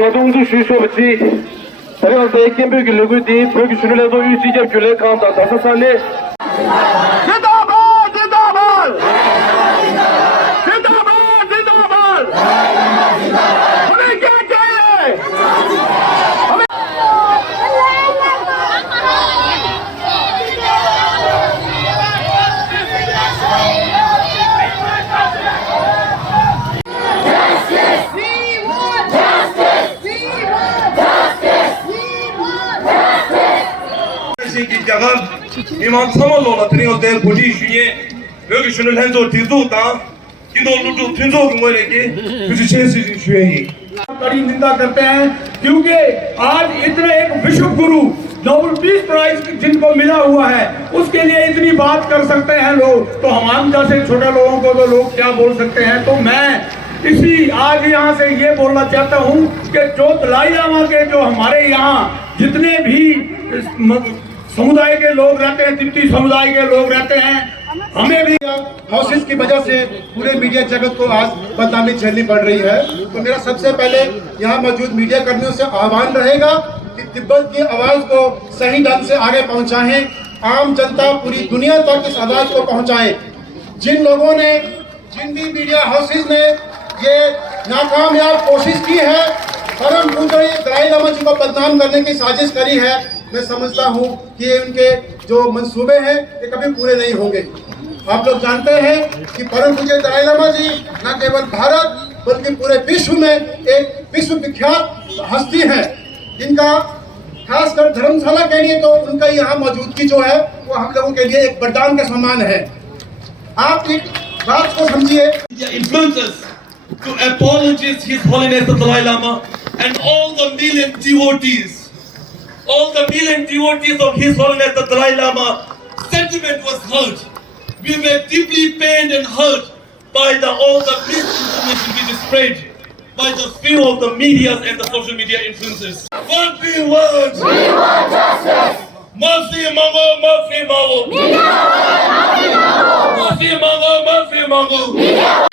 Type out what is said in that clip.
我中之徐说不起。我要在建北的六个地，北个区来做预计就来抗战33年。जिंदाबाद जिंदाबाद जिंदाबाद जिंदाबाद हमें क्या चाहिए हमें 이만 3월 로나 드링어 때 고지 쉬에 여기 쉬는 현조 뒤도다 기도로 tunzo 거래게 कुछ चेंज 쉬에 कड़ी निंदा करते हैं क्योंकि आज इतने एक विश्व गुरु नोबेल पीस प्राइज जिनको मिला हुआ है उसके लिए इतनी बात कर सकते हैं लोग, तो हम जैसे छोटे लोगों को तो लोग क्या बोल सकते हैं। तो मैं इसी आज यहाँ से ये बोलना चाहता हूँ कि जो दलाई लामा के जो हमारे यहाँ जितने भी समुदाय के लोग रहते हैं, तिब्बती समुदाय के लोग रहते हैं, हमें भी हाउसेस की वजह से पूरे मीडिया जगत को आज बदनामी झेलनी पड़ रही है। तो मेरा सबसे पहले यहाँ मौजूद मीडिया कर्मियों से आह्वान रहेगा कि तिब्बत की आवाज को सही ढंग से आगे पहुँचाएं, आम जनता पूरी दुनिया तक इस आवाज को पहुँचाएं। जिन लोगों ने, जिन भी मीडिया हाउसेस ने ये नाकामयाब कोशिश की है परम पूज्य दलाई लामा जी को बदनाम करने की साजिश करी है, मैं समझता हूँ कि उनके जो मंसूबे हैं ये कभी पूरे नहीं होंगे। आप लोग जानते हैं कि परम पूज्य दलाई लामा जी न केवल भारत बल्कि पूरे विश्व में एक विश्व विख्यात हस्ती है। इनका खासकर धर्मशाला के लिए तो उनका यहाँ मौजूदगी जो है वो हम लोगों के लिए एक वरदान के समान है। आप एक बात को समझिए। Influences to apologize His Holiness the Dalai Lama and all the million devotees. All the million devotees of His Holiness the Dalai Lama, sentiment was hurt. We were deeply pained and hurt by all the misinformation which is spread by the few of the media and the social media influencers. One big word. We want justice. Mafi Mango, Mafi Mango. Mafi Mango, Mafi Mango.